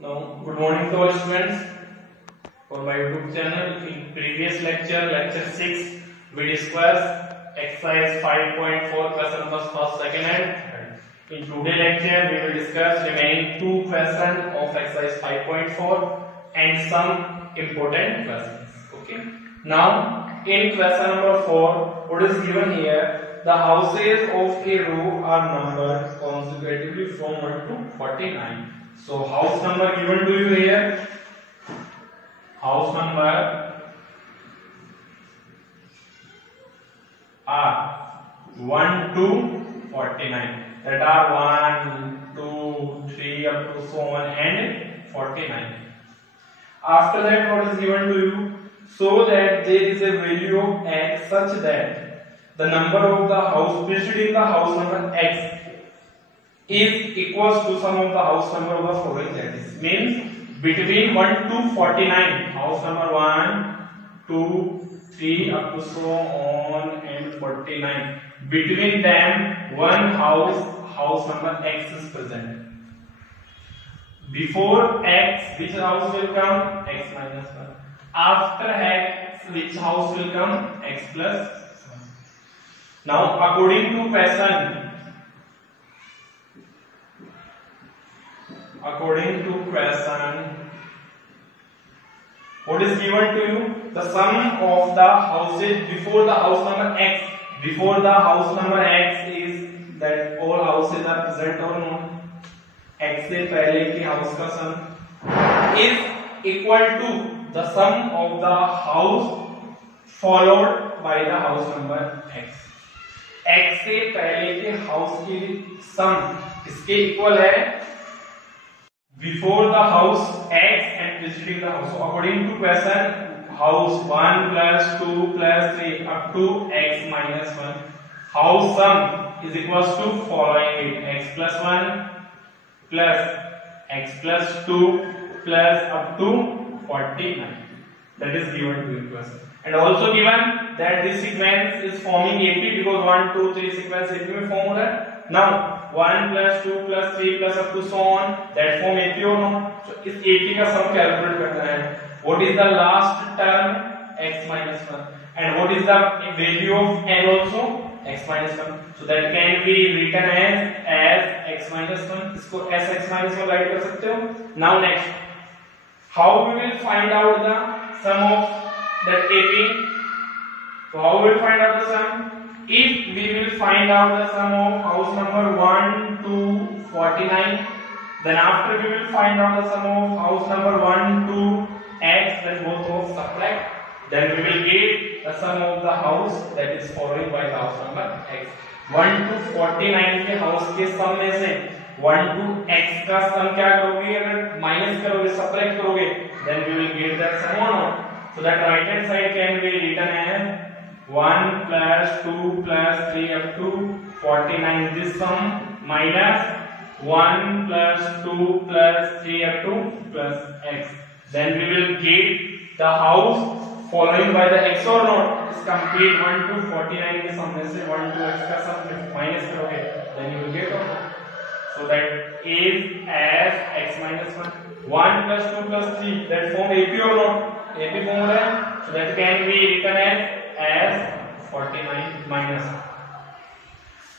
Now, good morning to all students for my YouTube channel. In previous lecture 6, we discussed exercise 5.4 question numbers first, second, and third. In today's lecture, we will discuss remaining two questions of exercise 5.4 and some important questions. Okay. Now, in question number 4, what is given here? The houses of a row are numbered consecutively from 1 to 49. So house number given to you here. House number are 1 to 49. That are 1, 2, 3 up to so on and 49. After that, what is given to you? So that there is a value of x such that the number of the house preceding the house number x is equals to sum of the house number of the following, that is means between 1 to 49, house number 1, 2, 3 up to so on and 49, between them one house number x is present. Before x, which house will come? X minus 1. After x, which house will come? X plus 1. Now according to question, what is given to you? The sum of the houses before the house number x. Before the house number x is that all houses are present or not. X से पहले की house का sum is equal to the sum of the house followed by the house number x. x से पहले के house की sum इसके equal है before the house x and preceding the house. So according to question, house 1 plus 2 plus 3 up to x minus 1. House sum is equals to following it: x plus 1 plus x plus 2 plus up to 49. That is given to the question. And also given that this sequence is forming AP because 1, 2, 3 sequence AP में form हो रहा है. Now 1 plus 2 plus 3 plus up to so on, that form AP or not. So इस AP का sum calculate करना है. What is the last term? X minus 1. And what is the value of n also? X minus 1. So that can be written as x minus 1. इसको as x minus 1 write कर सकते हो. Now next, how we will find out the sum of that AP? So how we will find out the sum? If we will find out the sum of house number 1 to 49, then after we will find out the sum of house number 1 to x, then both of subtract, then we will get the sum of the house that is following by the house number x. 1 to 49 के house के sum में से 1 to x का sum क्या करोगे? अगर minus करोगे, subtract करोगे, then we will get that sum or not. So that right hand side can be written as 1 plus 2 plus 3 up to 49, this sum, minus 1 plus 2 plus 3 up to plus x. Then we will get the house following by the x or not. Is complete 1 to 49 के sum में से 1 to x का sum minus करोगे, then you will get or not. So that is as x minus 1. 1 plus 2 plus 3, that form AP or not? AP form है. So that can be written as 49 minus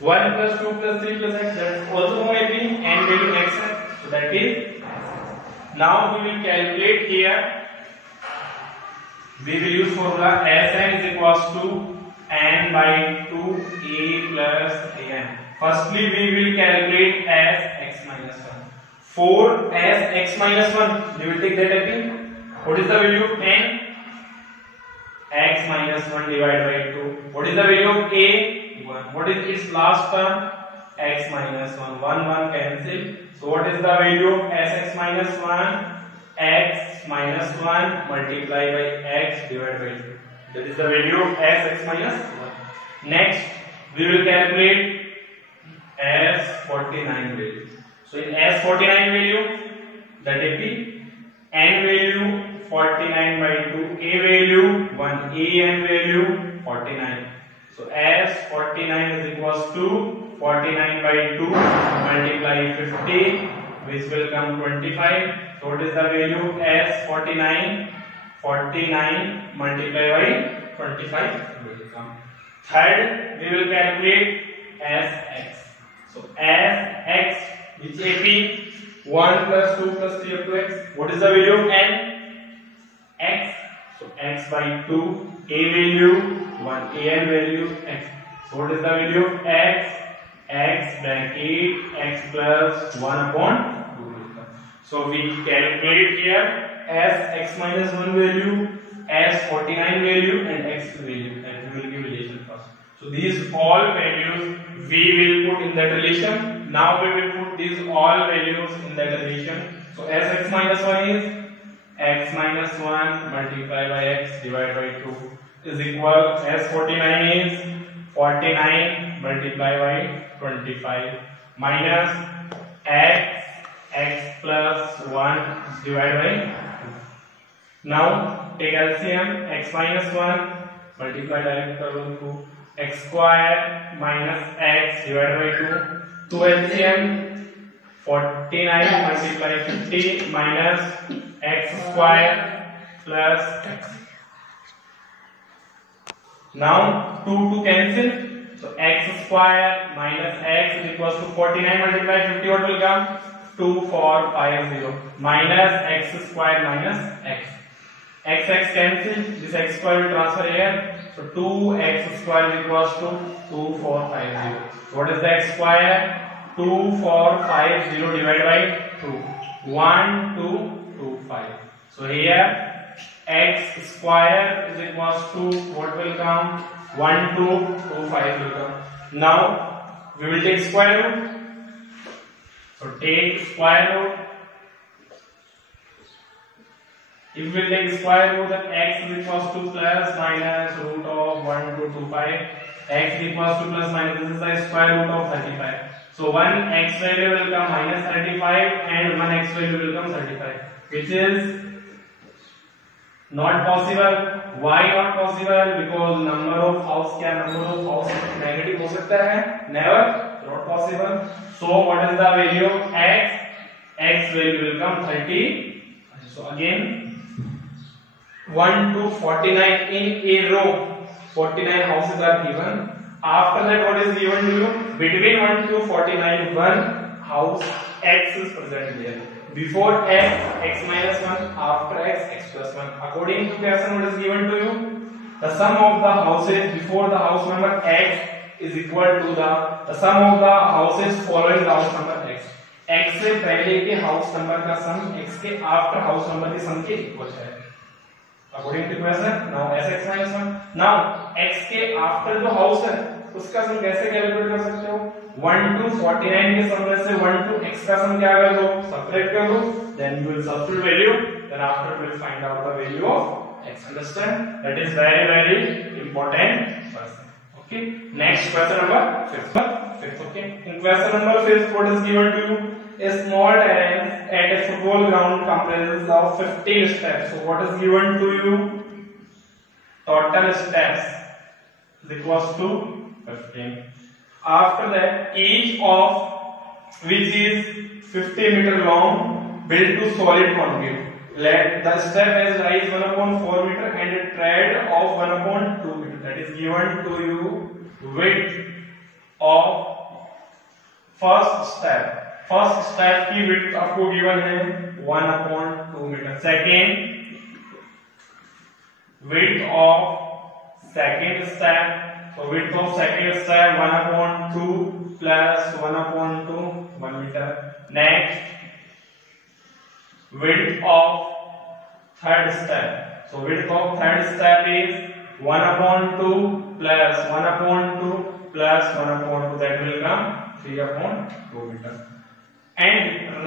1 plus 2 plus 3 plus x, that also form AP and value x. So that is. Now we will calculate here. We will use formula Sn is equals to n by 2a plus 3n. Firstly, we will calculate as x minus 1. For as x minus 1, we will take that AP. What is the value of n? X minus 1 divided by 2. What is the value of a? 1. What is its last term? X minus 1. 1 cancel. So what is the value of Sx minus 1? X minus 1 multiplied by x divided by 2. That is the value of Sx minus 1. Next, we will calculate S49 value. So in S49 value, that AP, n value 49 by 2, a value 1, an value 49. So S49 is equals to 49 by 2 multiply 50 which will come 25. So what is the value? S 49. 49 multiplied by 25 will come. Third, we will calculate Sx. So Sx, which AP 1 plus 2 plus 3 up to x. What is the value of n? X. So x by 2. A value 1. An value x. So what is the value of x? X bracket x plus 1 upon 2. So we calculate here as x minus 1 value, as 49 value, and x value, and we will give relation first. So these all values we will put in that relation. Now we will put these all values in that relation. So as x minus 1 is x minus 1 multiplied by x divided by 2 is equal, as 49 is 49 multiplied by 25 minus x plus 1 divided by 2. Now take LCM. X minus 1 multiply direct करो to x square minus x divided by 2. 2 LCM 49 multiply 50 minus x square plus x. Now 2 cancel. So x square minus x is equals to 49 multiply 50. What will come? 2 4 5 0 minus x square minus x. X cancel. This x square will transfer here. So 2x square is equals to 2 4 5 0. So what is the x square? 2 4 5 0 divided by 2. 1 2 2 5. So here x square is equals to what will come? 1 2 2 5 will come. Now we will take square root. So take square root. If we take square root, then x is equals to plus minus root of 1 2 2 5. X is equals to plus minus, this is the square root of 35. So one x value will come minus 35 and one x value will come 35, which is not possible. Why not possible? Because number of house negative हो सकता है? Never, not possible. So what is the value of x? X value will come 30. So again 1 to 49 in a row. 49 houses are given. After that, what is given to you? Between 1 to 49, one house x is present here. Before x, x minus 1. After x, x plus 1. According to question, what is given to you? The sum of the houses before the house number x is equal to the sum of the houses following the house number x. x से पहले के house number का सम x के after house number के सम के equal है. According to question, now sx minus 1. Now x के after जो हाउस है उसका सम कैसे कैलकुलेट कर सकते हो? 1 to 49 के सम में से 1 to x का सम क्या कर दो? सब्ट्रैक्ट कर दो. Then you will substitute value. Then after we will find out the value of x. Understand? That is very very important question. Okay. Next question number 5th. Okay. In question number 5th, what is given to you? A small terrain at a football ground comprises of 15 steps. So what is given to you? Total steps is equals to 15. After that, each of which is 50 meter long, built to solid concrete. Let the step has rise 1 upon 4 meter and a tread of 1 upon 2 meter. That is given to you width of first step. First step की width आपको given है 1 upon 2 मीटर. Second width of second step. So width of second step 1 upon 2 plus 1 upon 2 1 meter. Next width of third step. So width of third step is 1 upon 2 plus 1 upon 2 plus 1 upon 2, that will come 3 upon 2 meter. And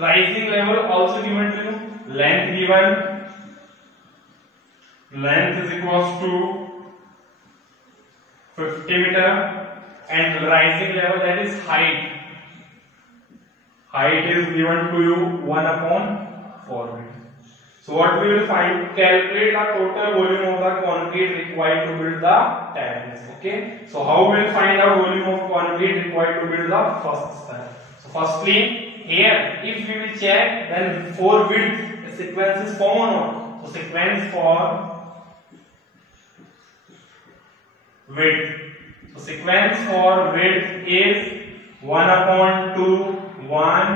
rising level also given to you. Length given. Length is equals to 50 meter and rising level, that is height. Height is given to you 1 upon 4 meter. So what we will find? Calculate the total volume of the concrete required to build the terrace. Okay. So how we will find out volume of concrete required to build the first step? So firstly, here if we will check, then for width the sequence is formed or not. So sequence for width. So sequence for width is 1 upon 2, 1,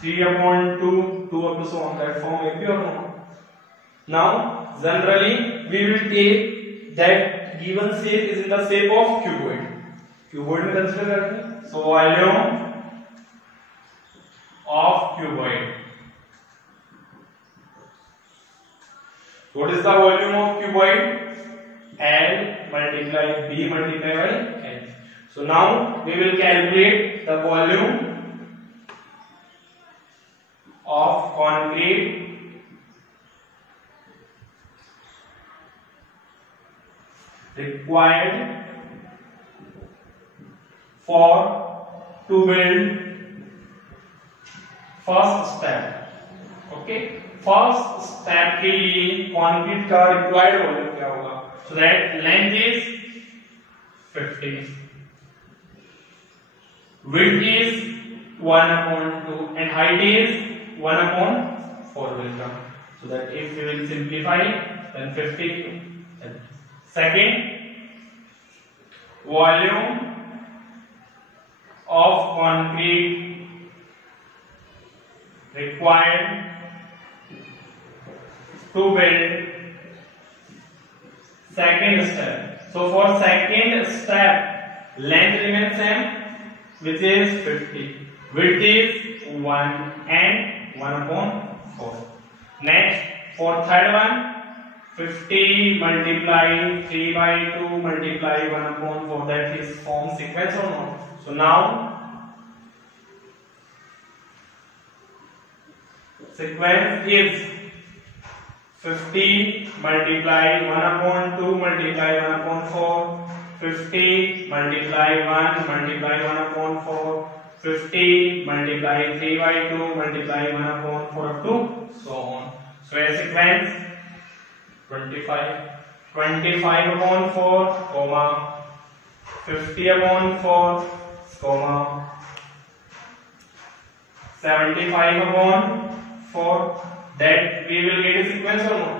3 upon 2, 2 up to so on. That form AP or not? Now generally we will take that given shape is in the shape of cuboid. Cuboid में consider करते. So volume of cuboid. What is the volume of cuboid? L multiply B multiply by L. So now we will calculate the volume of concrete required for to build first step. Okay, first step के लिए concrete का required volume क्या होगा? So that length is 50, width is 1/2 and height is 1/4 will come. So that if we will simplify, then 50. Second, volume of concrete required to build second step. So for second step, length remains same, which is 50. Width is 1 and 1/4. Next, for third one, 50 multiply 3/2 multiply 1/4. That is form sequence or not? So now sequence is 50 multiply 1/2 multiply 1/4, 50 multiply 1 multiply 1/4, 50 multiply 3/2 multiply 1/4 up to so on. So a sequence 25/4, comma 50/4, comma 75/4. That we will get a sequence or not.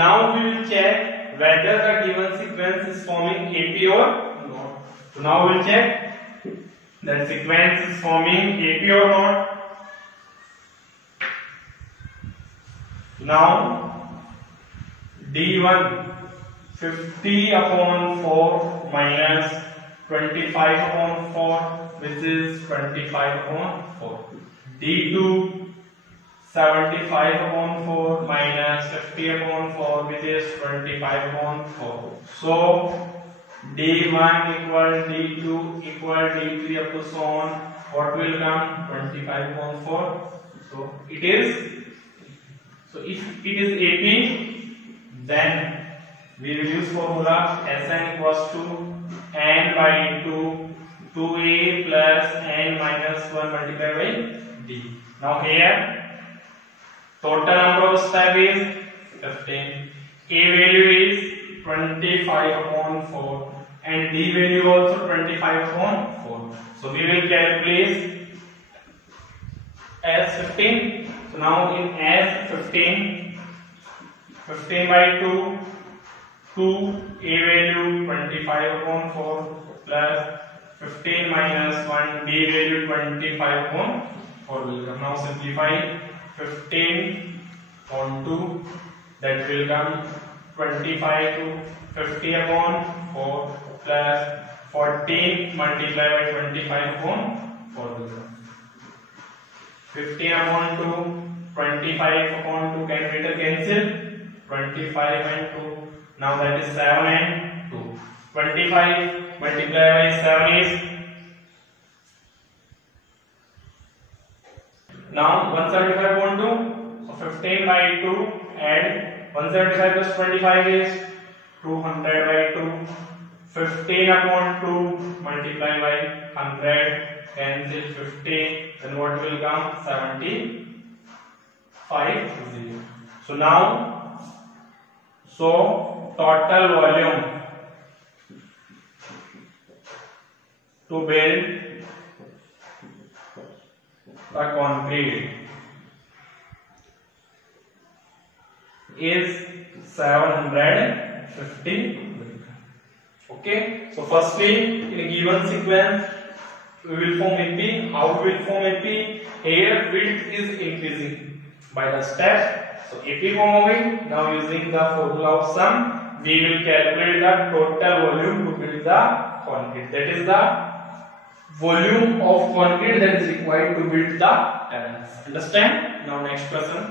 Now we will check whether the given sequence is forming AP or not. So now we will check that sequence is forming AP or not. Now D1 50/4 minus 25/4, which is 25/4. D2 75/4 minus 50/4, which is 25/4. So D1 equal D2 equal D3 up to so on. What will come? 25/4. So it is. So if it is AP, then we will use formula Sn equals to n by 2a plus n minus 1 multiplied by d. Now here total number of steps is 15. A value is 25/4 and D value also 25/4. So we will calculate as 15. So now in as 15 by 2, A value 25/4 plus 15 minus 1, D value 25/4 will come. Now simplify 15 on 2, that will come 25 to 50/4 plus 14 multiplied by 25/4 will come. 15/2, 25/2 can later cancel. 25 and 2. Now that is 7 and 2. 25 multiplied by 7 is now 175/2. So 15 by 2 and 175 plus 25 is 200/2. 15/2 multiplied by 100 cancel 50. Then what will come? 75/0. So now total volume to build the concrete is 750. Okay, so firstly, in a given sequence, we will form AP. How we will form AP? Here, width is increasing by the step. So AP forming. Now, using the formula of sum, we will calculate the total volume to build the concrete. That is the volume of concrete that is required to build the terrace. Understand? Now, next question.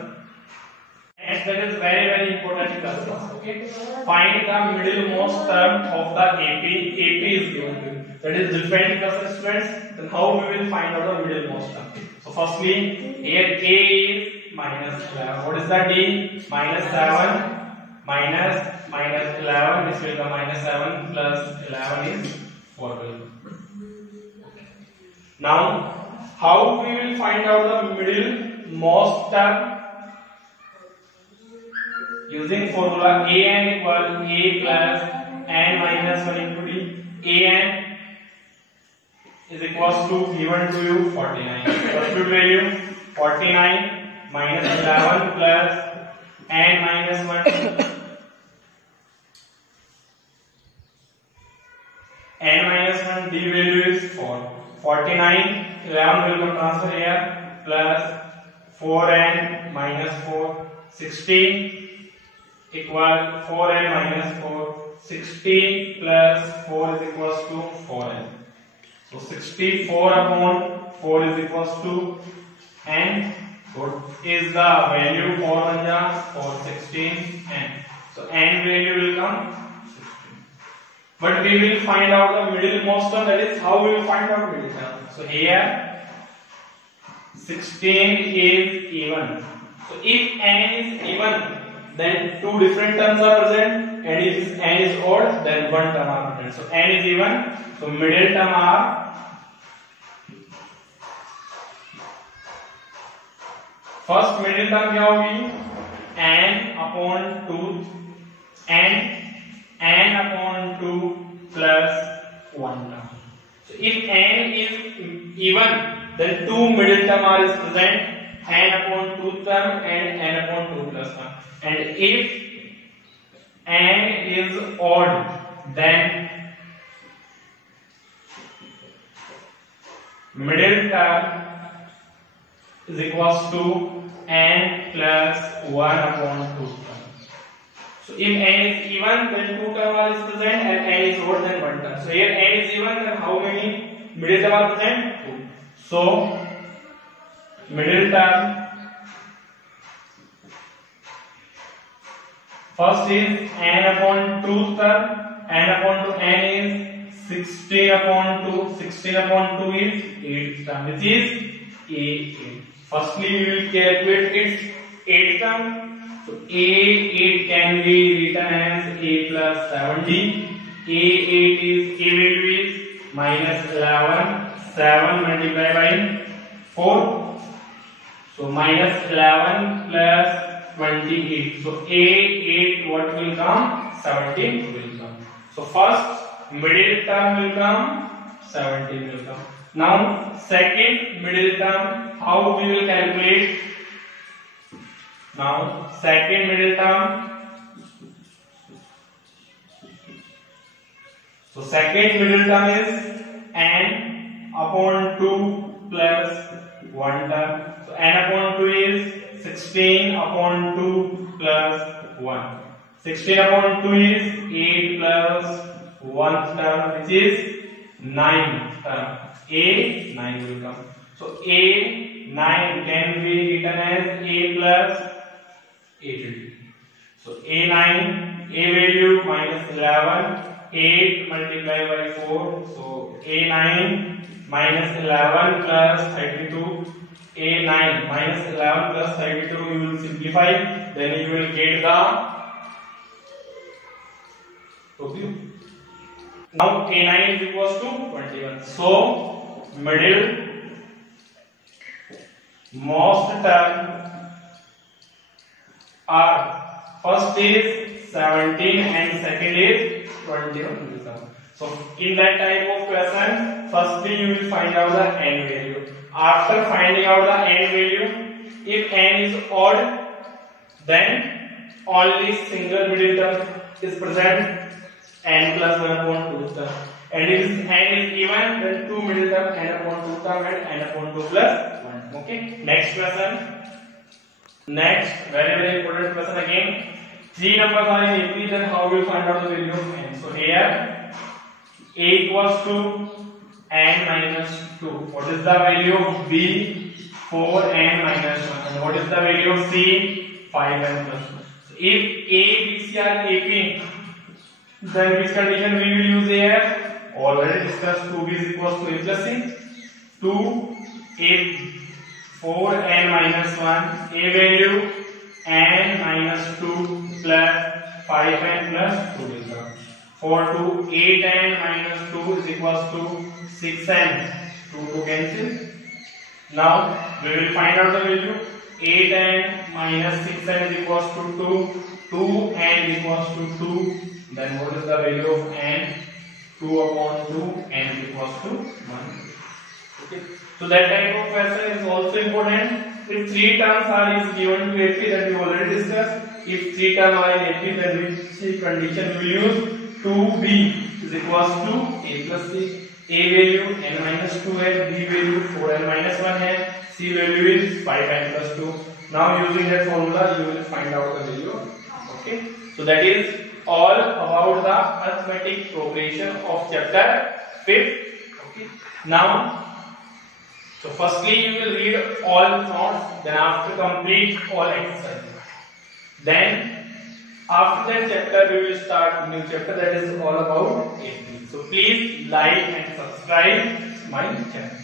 Next, that is very important question. Okay, find the middlemost term of the AP. AP is given to you. That is different question, students. Then how we will find out the middlemost term? So firstly, here A is minus 11. What is the D? Minus 7 minus 11. This will be minus 7 plus 11 is 12. Now, how we will find out the middlemost term? Using formula an equal a plus n minus 1 into d. An is equals to given to you 49. Substitute value 49 minus 11 plus n minus 1. N minus 1 d value is 4. 49, 11 will come transfer here plus 4n minus 4, 16 equal 4n minus 4. 16 plus 4 is equals to 4n. So 64 upon 4 is equals to n. What is the value for 1 for 16 n? So n value will come 16. But we will find out the middlemost term. That is how we will find out middle term. So here 16 is even. So if n is even, then two different terms are present, and if n is odd, then one term are present. So n is even, so middle term are first middle term क्या होगी? n upon 2 n upon 2 plus 1 term. So if n is even, then two middle term are present, n upon 2 term and n upon 2 plus 1. And if n is odd, then middle term is equals to n plus 1 upon 2 term. So if n is even, then 2 term are present, and n is odd, then 1 term. So here n is even, then how many middle term are present? 2. So middle term first is n upon 2 term. N upon 2, n is 16 upon 2. 16 upon 2 is 8 term, which is A8. Firstly, we will calculate its 8 term. So A8 can be written as A plus 7D. A8 is A value is minus 11. 7 multiplied by 4. So minus 11 plus 28. So A8 what will come? 17 will come. So first middle term will come, 17 will come. Now second middle term, how we will calculate? Now second middle term. So second middle term is n upon 2 plus 1 term. So n upon 2 is 16 upon 2 plus 1. 16 upon 2 is 8 plus 1 term, which is 9 term. A9 will come. So A9 can be written as A plus 8. So A9, A value minus 11, 8 multiplied by 4. So A9 minus 11 plus 32. A9 minus 11 plus 32, you will simplify, then you will get the okay. Now A9 is equals to 21. So middle most term are first is 17 and second is 21. So in that type of question, firstly you will find out the n value. After finding out the n value, if n is odd, then only single middle term is present, n plus 1 upon 2 term. And if n is even, then two middle term, n upon 2 term and n upon 2 plus 1. Okay. Next question. Next, very important question again. 3 numbers are in AP, then how will you find out the value of n? So here a equals to n minus 2. What is the value of b? 4n minus 1. And what is the value of c? 5n plus 1. So if a, b, c are AP, then which condition we will use here? Already discussed. 2b is equals to a plus c. 2 a 4n minus 1, a value n minus 2 plus 5n plus 2 is the. For 2, 8n minus 2 is equals to 6n. 2 to cancel. Now we will find out the value. 8n minus 6n is equals to 2. 2n is equals to 2. Then what is the value of n? 2 upon 2, n is equals to 1. Okay. So that type of question is also important. If 3 terms are is given to AP, that we already discussed. If 3 terms are in AP, then which condition we will use? 2b is equals to a plus c. A value n minus 2 है, b value 4n minus 1 है, c value is 5n plus 2. Now using that formula, you will find out the value. Okay. So that is all about the arithmetic progression of chapter 5th. Okay. Now, so firstly you will read all notes, then after complete all exercises. Then after that chapter we will start new chapter that is all about AP. So please like and subscribe my channel.